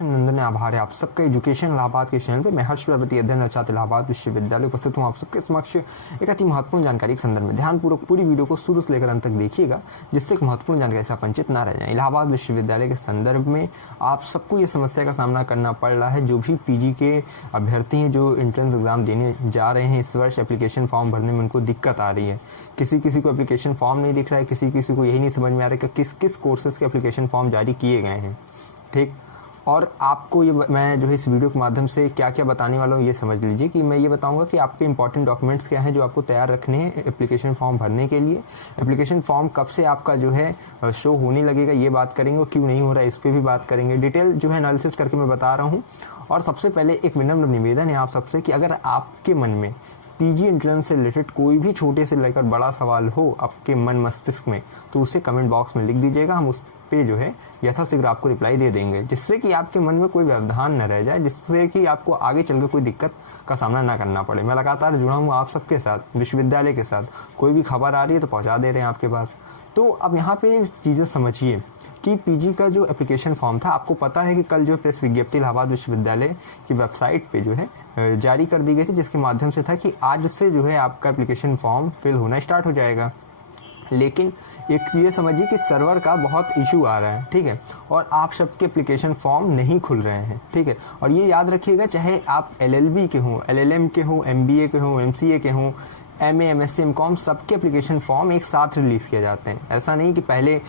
नंदन आभार है आप सबका एजुकेशन इलाहाबाद के चैनल पे। मैं हर्ष प्रवृत्ति अध्ययन छात्र इलाहाबाद विश्वविद्यालय उपस्थित हूँ आप सबके समक्ष एक अति महत्वपूर्ण जानकारी के संदर्भ में। ध्यानपूर्वक पूरी वीडियो को शुरू से लेकर अंत तक देखिएगा, जिससे एक महत्वपूर्ण जानकारी से आप वंचित ना रह जाए। इलाहाबाद विश्वविद्यालय के संदर्भ में आप सबको ये समस्या का सामना करना पड़ रहा है। जो भी पीजी के अभ्यर्थी हैं जो एंट्रेंस एग्जाम देने जा रहे हैं इस वर्ष, एप्लीकेशन फॉर्म भरने में उनको दिक्कत आ रही है। किसी को एप्लीकेशन फॉर्म नहीं दिख रहा है, किसी को यही नहीं समझ में आ रहा है कि किस किस कोर्सेज के एप्लीकेशन फॉर्म जारी किए गए हैं। ठीक, और आपको ये मैं जो है इस वीडियो के माध्यम से क्या क्या बताने वाला हूँ ये समझ लीजिए कि मैं ये बताऊंगा कि आपके इंपॉर्टेंट डॉक्यूमेंट्स क्या हैं जो आपको तैयार रखने हैं एप्लीकेशन फॉर्म भरने के लिए। एप्लीकेशन फॉर्म कब से आपका जो है शो होने लगेगा ये बात करेंगे, और क्यों नहीं हो रहा है इस पर भी बात करेंगे। डिटेल जो है एनालिसिस करके मैं बता रहा हूँ। और सबसे पहले एक विनम्र निवेदन है आप सबसे कि अगर आपके मन में पीजी एंट्रेंस से रिलेटेड कोई भी छोटे से लेकर बड़ा सवाल हो आपके मन मस्तिष्क में, तो उसे कमेंट बॉक्स में लिख दीजिएगा। हम उस पे जो है यथाशीघ्र आपको रिप्लाई दे देंगे, जिससे कि आपके मन में कोई व्यवधान न रह जाए, जिससे कि आपको आगे चलकर कोई दिक्कत का सामना ना करना पड़े। मैं लगातार जुड़ा हूँ आप सबके साथ, विश्वविद्यालय के साथ। कोई भी खबर आ रही है तो पहुँचा दे रहे हैं आपके पास। तो अब यहाँ पे चीज़ें समझिए कि पीजी का जो एप्लीकेशन फॉर्म था, आपको पता है कि कल जो प्रेस विज्ञप्ति इलाहाबाद विश्वविद्यालय की वेबसाइट पे जो है जारी कर दी गई थी, जिसके माध्यम से था कि आज से जो है आपका एप्लीकेशन फॉर्म फिल होना स्टार्ट हो जाएगा। लेकिन एक चीज़ समझिए कि सर्वर का बहुत इशू आ रहा है, ठीक है, और आप सबके एप्लीकेशन फॉर्म नहीं खुल रहे हैं, ठीक है। और ये याद रखिएगा, चाहे आप LLB के हों, LLM के हों, MBA के हों, MCA के हों, MA, MSc, MCOM, सबके एप्लीकेशन फॉर्म एक साथ रिलीज़ किए जाते हैं। ऐसा नहीं कि पहले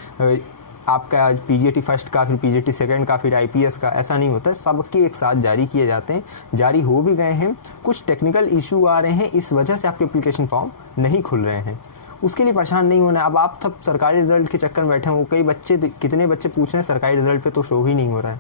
आपका PGT फर्स्ट का, फिर PGT सेकंड का, फिर IPS का, ऐसा नहीं होता है। सबके एक साथ जारी किए जाते हैं, जारी हो भी गए हैं। कुछ टेक्निकल इशू आ रहे हैं, इस वजह से आपके एप्लीकेशन फॉर्म नहीं खुल रहे हैं। उसके लिए परेशान नहीं होना। अब आप सब सरकारी रिजल्ट के चक्कर में बैठे हो, कई बच्चे, कितने बच्चे पूछ रहे हैं सरकारी रिजल्ट पे तो शो ही नहीं हो रहा है।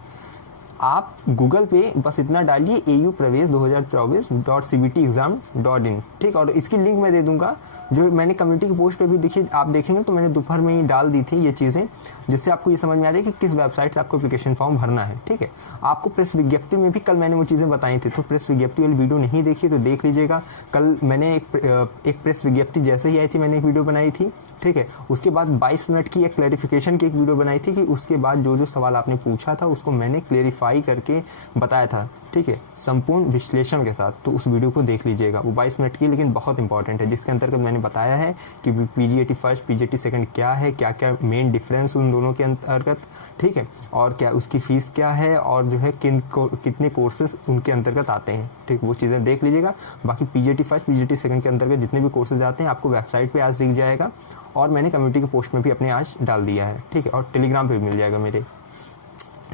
आप गूगल पे बस इतना डालिए AU प्रवेश 2024.cbtexam.in, ठीक, और इसकी लिंक मैं दे दूंगा, जो मैंने कम्युनिटी की पोस्ट पे भी देखी, आप देखेंगे तो मैंने दोपहर में ही डाल दी थी ये चीज़ें, जिससे आपको ये समझ में आ जाए कि किस वेबसाइट से आपको एप्लीकेशन फॉर्म भरना है, ठीक है। आपको प्रेस विज्ञप्ति में भी कल मैंने वो चीज़ें बताई थी, तो प्रेस विज्ञप्ति वाली वीडियो नहीं देखी तो देख लीजिएगा। कल मैंने एक प्रेस विज्ञप्ति जैसे ही आई थी मैंने एक वीडियो बनाई थी, ठीक है। उसके बाद 22 मिनट की एक क्लैरिफिकेशन की एक वीडियो बनाई थी कि उसके बाद जो सवाल आपने पूछा था उसको मैंने क्लेरिफाई करके बताया था, ठीक है, संपूर्ण विश्लेषण के साथ। तो उस वीडियो को देख लीजिएगा, वो 22 मिनट की लेकिन बहुत इंपॉर्टेंट है, जिसके अंतर्गत मैंने बताया है कि PGT फर्स्ट, PGT सेकंड क्या है, क्या क्या मेन डिफरेंस उन दोनों के अंतर्गत, ठीक है, और क्या उसकी फीस क्या है, और जो है कितने कोर्सेज उनके अंतर्गत आते हैं, ठीक, वो चीज़ें देख लीजिएगा। बाकी PGT फर्स्ट, PGT सेकंड के अंतर्गत जितने भी कोर्सेज आते हैं आपको वेबसाइट पर आज दिख जाएगा, और मैंने कम्युनिटी की पोस्ट में भी अपने आज डाल दिया है, ठीक है, और टेलीग्राम पर भी मिल जाएगा मेरे।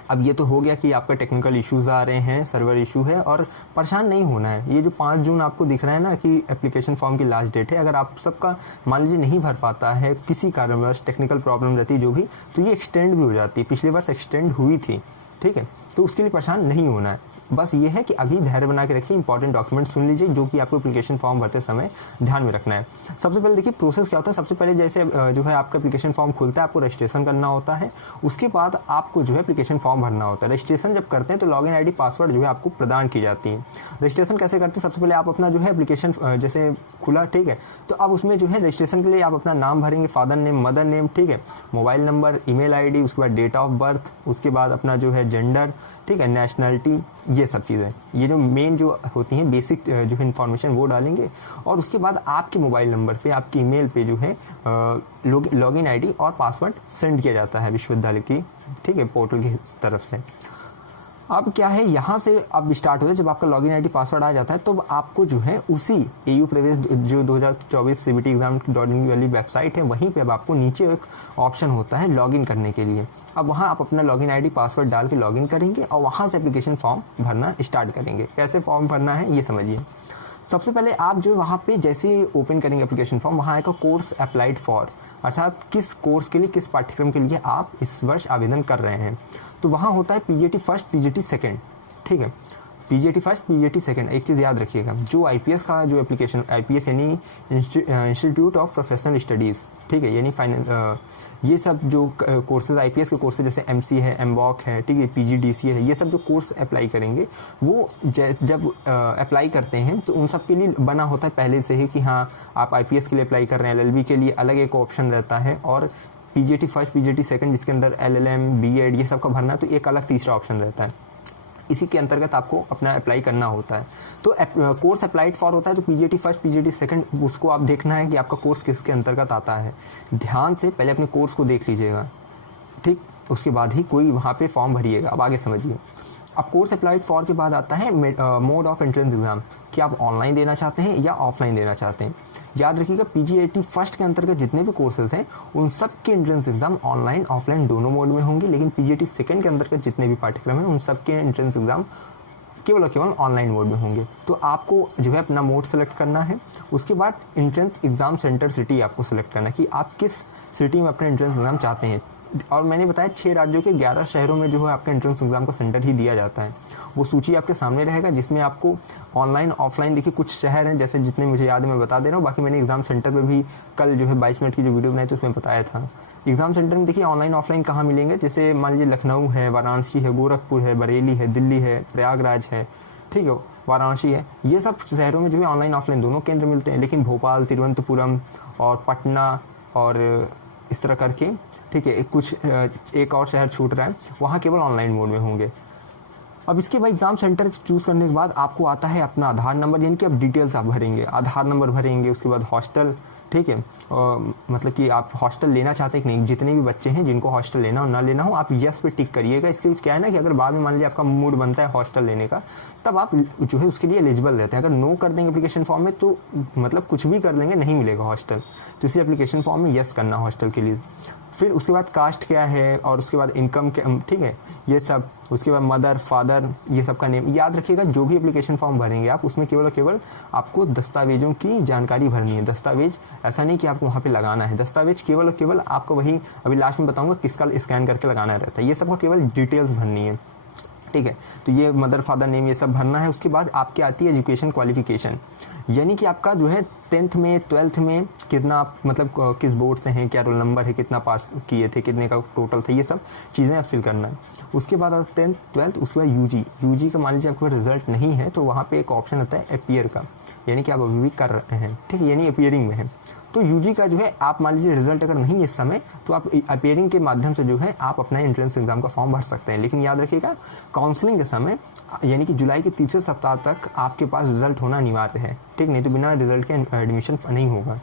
अब ये तो हो गया कि आपका टेक्निकल इश्यूज़ आ रहे हैं, सर्वर इशू है, और परेशान नहीं होना है। ये जो 5 जून आपको दिख रहा है ना कि एप्लीकेशन फॉर्म की लास्ट डेट है, अगर आप सबका मान लीजिए नहीं भर पाता है, किसी कारणवश टेक्निकल प्रॉब्लम रहती है जो भी, तो ये एक्सटेंड भी हो जाती है। पिछले वर्ष एक्सटेंड हुई थी, ठीक है, तो उसके लिए परेशान नहीं होना है। बस ये है कि अभी धैर्य बना के रखिए, इंपॉर्टेंट डॉक्यूमेंट सुन लीजिए जो कि आपको एप्लीकेशन फॉर्म भरते समय ध्यान में रखना है। सबसे पहले देखिए प्रोसेस क्या होता है। सबसे पहले जैसे जो है आपका एप्लीकेशन फॉर्म खुलता है, आपको रजिस्ट्रेशन करना होता है। उसके बाद आपको जो है एप्लीकेशन फॉर्म भरना होता है। रजिस्ट्रेशन जब करते हैं तो लॉगिन ID पासवर्ड जो है आपको प्रदान की जाती है। रजिस्ट्रेशन कैसे करते हैं, सबसे पहले आप अपना जो है एप्लीकेशन जैसे खुला, ठीक है, तो अब उसमें जो है रजिस्ट्रेशन के लिए आप अपना नाम भरेंगे, फादर नेम, मदर नेम, ठीक है, मोबाइल नंबर, ईमेल ID, उसके बाद डेट ऑफ बर्थ, उसके बाद अपना जो है जेंडर, ठीक है, नेशनलिटी, ये सब चीज़ें, ये जो मेन जो होती हैं बेसिक जो है इन्फॉर्मेशन वो डालेंगे। और उसके बाद आपके मोबाइल नंबर पे, आपकी ईमेल पे जो है लॉगिन ID और पासवर्ड सेंड किया जाता है विश्वविद्यालय की, ठीक है, पोर्टल की तरफ से। अब क्या है, यहाँ से अब स्टार्ट होता है, जब आपका लॉगिन ID पासवर्ड आ जाता है तो आपको जो है उसी AU प्रवेश जो 2024 cbtexam.in वाली वेबसाइट है, वहीं पे अब आपको नीचे एक ऑप्शन होता है लॉगिन करने के लिए। अब वहाँ आप अपना लॉगिन ID पासवर्ड डाल के लॉगिन करेंगे और वहाँ से एप्लीकेशन फॉर्म भरना स्टार्ट करेंगे। कैसे फॉर्म भरना है ये समझिए। सबसे पहले आप जो वहाँ पे जैसे ओपन करेंगे एप्लीकेशन फॉर्म, वहाँ आएगा कोर्स अप्लाइड फॉर, अर्थात किस कोर्स के लिए, किस पाठ्यक्रम के लिए आप इस वर्ष आवेदन कर रहे हैं। तो वहाँ होता है PGT फर्स्ट, PGT सेकंड, ठीक है, PGT फर्स्ट, PGT सेकंड। एक चीज़ याद रखिएगा, जो IPS का जो एप्लीकेशन, IPS यानी इंस्टीट्यूट ऑफ प्रोफेशनल स्टडीज़, ठीक है, यानी ये सब जो कोर्सेज IPS के कोर्सेज जैसे MC है, MVOC है, ठीक है, PGDCA है, ये सब जो कोर्स अप्लाई करेंगे वो जब अप्लाई करते हैं तो उन सब के लिए बना होता है पहले से ही कि हाँ आप IPS के लिए अप्लाई कर रहे हैं, LLB के लिए अलग एक ऑप्शन रहता है, और PGT फर्स्ट, PGT सेकंड जिसके अंदर LLM, B.Ed ये सब का भरना है तो एक अलग तीसरा ऑप्शन रहता है। इसी के अंतर्गत आपको अपना अप्लाई करना होता है। तो कोर्स अप्लाइड फॉर होता है तो पीजीटी फर्स्ट पीजीटी सेकंड उसको आप देखना है कि आपका कोर्स किसके अंतर्गत आता है। ध्यान से पहले अपने कोर्स को देख लीजिएगा, ठीक, उसके बाद ही कोई वहाँ पे फॉर्म भरिएगा। अब आगे समझिए। अब कोर्स अप्लाइड फॉर के बाद आता है मोड ऑफ एंट्रेंस एग्जाम, कि आप ऑनलाइन देना चाहते हैं या ऑफलाइन देना चाहते हैं। याद रखिएगा पीजीटी फर्स्ट के अंतर्गत जितने भी कोर्सेज हैं उन सब के एंट्रेंस एग्जाम ऑनलाइन ऑफलाइन दोनों मोड में होंगे, लेकिन पीजीटी सेकंड के अंतर्गत जितने भी पाठ्यक्रम हैं उन सब के एंट्रेंस एग्जाम केवल और केवल ऑनलाइन मोड में होंगे। तो आपको जो है अपना मोड सेलेक्ट करना है। उसके बाद एंट्रेंस एग्जाम सेंटर सिटी आपको सेलेक्ट करना है कि आप किस सिटी में अपने एंट्रेंस एग्जाम चाहते हैं। और मैंने बताया 6 राज्यों के 11 शहरों में जो है आपके एंट्रेंस एग्जाम का सेंटर ही दिया जाता है। वो सूची आपके सामने रहेगा जिसमें आपको ऑनलाइन ऑफलाइन देखिए कुछ शहर हैं जैसे जितने मुझे याद है मैं बता दे रहा हूँ, बाकी मैंने एग्जाम सेंटर पे भी कल जो है 22 मिनट की जो वीडियो बनाई थी उसमें बताया था। एग्जाम सेंटर में देखिए ऑनलाइन ऑफलाइन कहाँ मिलेंगे, जैसे मान लीजिए लखनऊ है, वाराणसी है, गोरखपुर है, बरेली है, दिल्ली है, प्रयागराज है, ठीक है, वाराणसी है, ये सब शहरों में जो है ऑनलाइन ऑफलाइन दोनों केंद्र मिलते हैं। लेकिन भोपाल, तिरुवनंतपुरम और पटना और इस तरह करके, ठीक है, एक और शहर छूट रहा है, वहाँ केवल ऑनलाइन मोड में होंगे। अब इसके बाद एग्जाम सेंटर चूज़ करने के बाद आपको आता है अपना आधार नंबर, यानी कि अब डिटेल्स आप भरेंगे, आधार नंबर भरेंगे। उसके बाद हॉस्टल, ठीक है, मतलब कि आप हॉस्टल लेना चाहते हैं कि नहीं। जितने भी बच्चे हैं जिनको हॉस्टल लेना हो ना लेना हो, आप यस पे टिक करिएगा। इसके क्या है ना कि अगर बाद में मान लीजिए आपका मूड बनता है हॉस्टल लेने का, तब आप जो है उसके लिए एलिजिबल रहते हैं। अगर नो कर देंगे एप्लीकेशन फॉर्म में तो मतलब कुछ भी कर देंगे नहीं मिलेगा हॉस्टल, तो इसी एप्लीकेशन फॉर्म में यस करना हॉस्टल के लिए। फिर उसके बाद कास्ट क्या है और उसके बाद इनकम क्या, ठीक है, ये सब। उसके बाद मदर फादर ये सब का नेम याद रखिएगा। जो भी एप्लीकेशन फॉर्म भरेंगे आप उसमें केवल और केवल आपको दस्तावेजों की जानकारी भरनी है। दस्तावेज ऐसा नहीं कि आपको वहाँ पे लगाना है, दस्तावेज केवल और केवल आपको वही अभी लास्ट में बताऊंगा किसका स्कैन करके लगाना रहता है। ये सबका केवल डिटेल्स भरनी है, ठीक है। तो ये मदर फादर नेम ये सब भरना है। उसके बाद आपकी आती है एजुकेशन क्वालिफिकेशन, यानी कि आपका जो है 10th में 12th में कितना मतलब किस बोर्ड से हैं, क्या रोल नंबर है, कितना पास किए थे, कितने का टोटल था, ये सब चीज़ें आप फिल करना है। उसके बाद आता है 10th 12th। उसके बाद यूजी का मान लीजिए आपके पास रिजल्ट नहीं है तो वहाँ पे एक ऑप्शन आता है अपीयर का, यानी कि आप अभी भी कर रहे हैं, ठीक है, यानी अपीयरिंग में है। तो यूजी का जो है आप मान लीजिए रिजल्ट अगर नहीं इस समय तो आप अपीयरिंग के माध्यम से जो है आप अपना एंट्रेंस एग्जाम का फॉर्म भर सकते हैं। लेकिन याद रखिएगा काउंसलिंग के समय यानी कि जुलाई के तीसरे सप्ताह तक आपके पास रिजल्ट होना अनिवार्य है, ठीक, नहीं तो बिना रिजल्ट के एडमिशन नहीं होगा।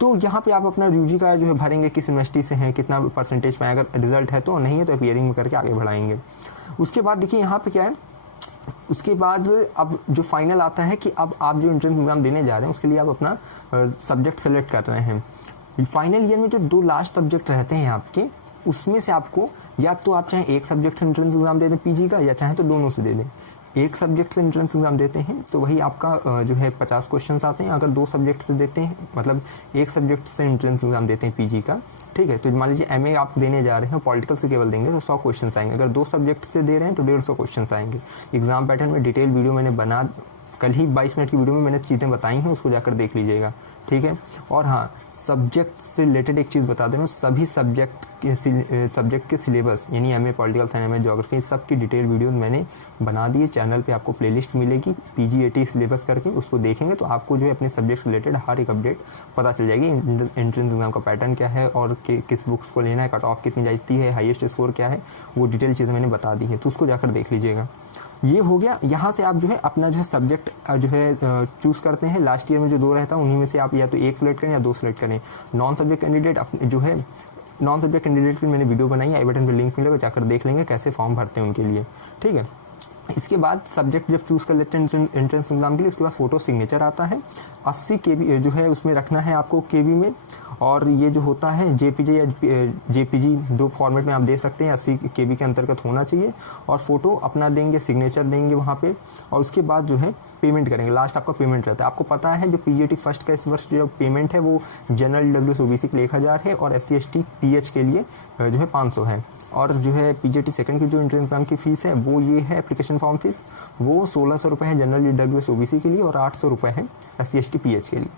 तो यहाँ पे आप अपना यूजी का जो है भरेंगे, किस यूनिवर्सिटी से हैं, कितना परसेंटेज पाए, अगर रिजल्ट है तो, नहीं है तो अपीयरिंग में करके आगे बढ़ाएंगे। उसके बाद देखिए यहाँ पे क्या है, उसके बाद अब जो फाइनल आता है कि अब आप जो एंट्रेंस एग्जाम देने जा रहे हैं उसके लिए आप अपना सब्जेक्ट सेलेक्ट कर रहे हैं। फाइनल ईयर में जो 2 लास्ट सब्जेक्ट रहते हैं आपके, उसमें से आपको या तो आप चाहे एक सब्जेक्ट से एंट्रेंस एग्जाम दे दें पीजी का, या चाहे तो दोनों से दे दें। एक सब्जेक्ट से एंट्रेंस एग्जाम देते हैं तो वही आपका जो है 50 क्वेश्चंस आते हैं। अगर 2 सब्जेक्ट से देते हैं, मतलब एक सब्जेक्ट से एंट्रेंस एग्जाम देते हैं पीजी का, ठीक है, तो मान लीजिए एमए आप देने जा रहे हैं, पॉलिटिकल से केवल देंगे तो 100 क्वेश्चंस आएंगे। अगर 2 सब्जेक्ट से दे रहे हैं तो 150 क्वेश्चंस आएंगे। एग्जाम पैटर्न में डिटेल वीडियो मैंने कल ही 22 मिनट की वीडियो में मैंने चीज़ें बताई हैं, उसको जाकर देख लीजिएगा, ठीक है। और हाँ, सब्जेक्ट से रिलेटेड एक चीज़ बता दे रहा हूँ, सभी सब्जेक्ट के सिलेबस यानी MA political science, MA geography, सब की डिटेल वीडियो मैंने बना दी है। चैनल पे आपको प्लेलिस्ट मिलेगी PGAT सिलेबस करके, उसको देखेंगे तो आपको जो है अपने सब्जेक्ट से रिलेटेड हर एक अपडेट पता चल जाएगी। एंट्रेंस एग्जाम का पैटर्न क्या है और किस बुक्स को लेना है, कट ऑफ कितनी जाती है, हाईएस्ट स्कोर क्या है, वो डिटेल चीज़ें मैंने बता दी है, तो उसको जाकर देख लीजिएगा। ये हो गया। यहाँ से आप जो है अपना जो है सब्जेक्ट जो है चूज़ करते हैं। लास्ट ईयर में जो 2 रहता है उन्हीं में से आप या तो 1 सेलेक्ट करें या 2 सेलेक्ट करें। नॉन सब्जेक्ट कैंडिडेट जो है नॉन सब्जेक्ट कैंडिडेट की मैंने वीडियो बनाई है, आई बटन पर लिंक मिलेगा, जाकर देख लेंगे कैसे फॉर्म भरते हैं उनके लिए, ठीक है। इसके बाद सब्जेक्ट जब चूज़ कर लेते हैं एंट्रेंस एग्जाम के लिए, उसके बाद फोटो सिग्नेचर आता है। 80 KB जो है उसमें रखना है आपको KB में, और ये जो होता है JPG या JPG 2 फॉर्मेट में आप दे सकते हैं। 80 KB के अंतर्गत होना चाहिए, और फोटो अपना देंगे, सिग्नेचर देंगे वहाँ पे, और उसके बाद जो है पेमेंट करेंगे। लास्ट आपका पेमेंट रहता है। आपको पता है जो PGAT फर्स्ट का इस वर्ष जो पेमेंट है वो जनरल EWS OBC के लिए 1000 है, और SC ST PH के लिए जो है 500 है। और जो है PGAT सेकंड की जो एंट्रेंस एग्जाम की फ़ीस है वो ये है, एप्लीकेशन फॉर्म फीस वो 1600 रुपये है जनरल EWS OBC के लिए, और 800 रुपये है SC ST PH के लिए।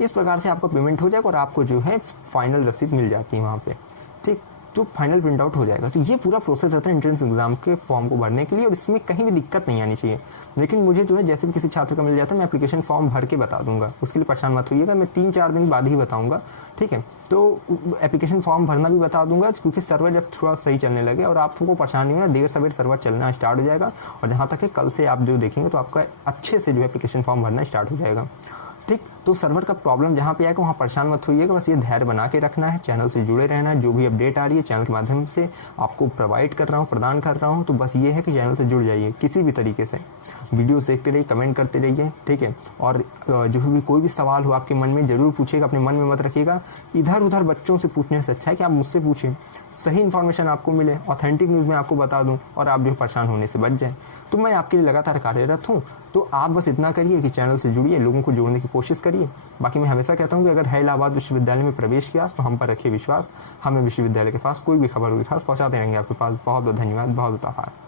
इस प्रकार से आपका पेमेंट हो जाएगा और आपको जो है फाइनल रसीद मिल जाती है वहाँ पे, ठीक। तो फाइनल प्रिंट आउट हो जाएगा। तो ये पूरा प्रोसेस रहता है एंट्रेंस एग्जाम के फॉर्म को भरने के लिए, और इसमें कहीं भी दिक्कत नहीं आनी चाहिए। लेकिन मुझे जो है जैसे भी किसी छात्र का मिल जाता है मैं एप्लीकेशन फॉर्म भर के बता दूंगा, उसके लिए परेशान मत होइएगा, मैं 3-4 दिन बाद ही बताऊंगा, ठीक है। तो एप्लीकेशन फॉर्म भरना भी बता दूंगा, क्योंकि सर्वर जब थोड़ा सही चलने लगे और आप तुमको परेशान नहीं होना, देर सवेर सर्वर चलना स्टार्ट हो जाएगा। और जहाँ तक है कल से आप जो देखेंगे तो आपका अच्छे से जो एप्लीकेशन फॉर्म भरना स्टार्ट हो जाएगा, ठीक। तो सर्वर का प्रॉब्लम जहाँ पे आएगा वहाँ परेशान मत होइएगा, बस ये धैर्य बना के रखना है, चैनल से जुड़े रहना है, जो भी अपडेट आ रही है चैनल के माध्यम से आपको प्रोवाइड कर रहा हूँ, प्रदान कर रहा हूँ। तो बस ये है कि चैनल से जुड़ जाइए, किसी भी तरीके से वीडियोस देखते रहिए, कमेंट करते रहिए, ठीक है। और जो भी कोई भी सवाल हो आपके मन में ज़रूर पूछिएगा, अपने मन में मत रखिएगा। इधर उधर बच्चों से पूछने से अच्छा है कि आप मुझसे पूछें, सही इन्फॉर्मेशन आपको मिले, ऑथेंटिक न्यूज़ मैं आपको बता दूँ और आप जो परेशान होने से बच जाएँ। तो मैं आपके लिए लगातार कार्यरत हूँ। तो आप बस इतना करिए कि चैनल से जुड़िए, लोगों को जोड़ने की कोशिश करिए। बाकी मैं हमेशा कहता हूँ कि अगर है इलाहाबाद विश्वविद्यालय में प्रवेश किया तो हम पर रखिए विश्वास, हमें विश्वविद्यालय के पास कोई भी खबर होगी खास पहुँचाते रहेंगे आपके पास। बहुत बहुत धन्यवाद, बहुत बहुत आभार।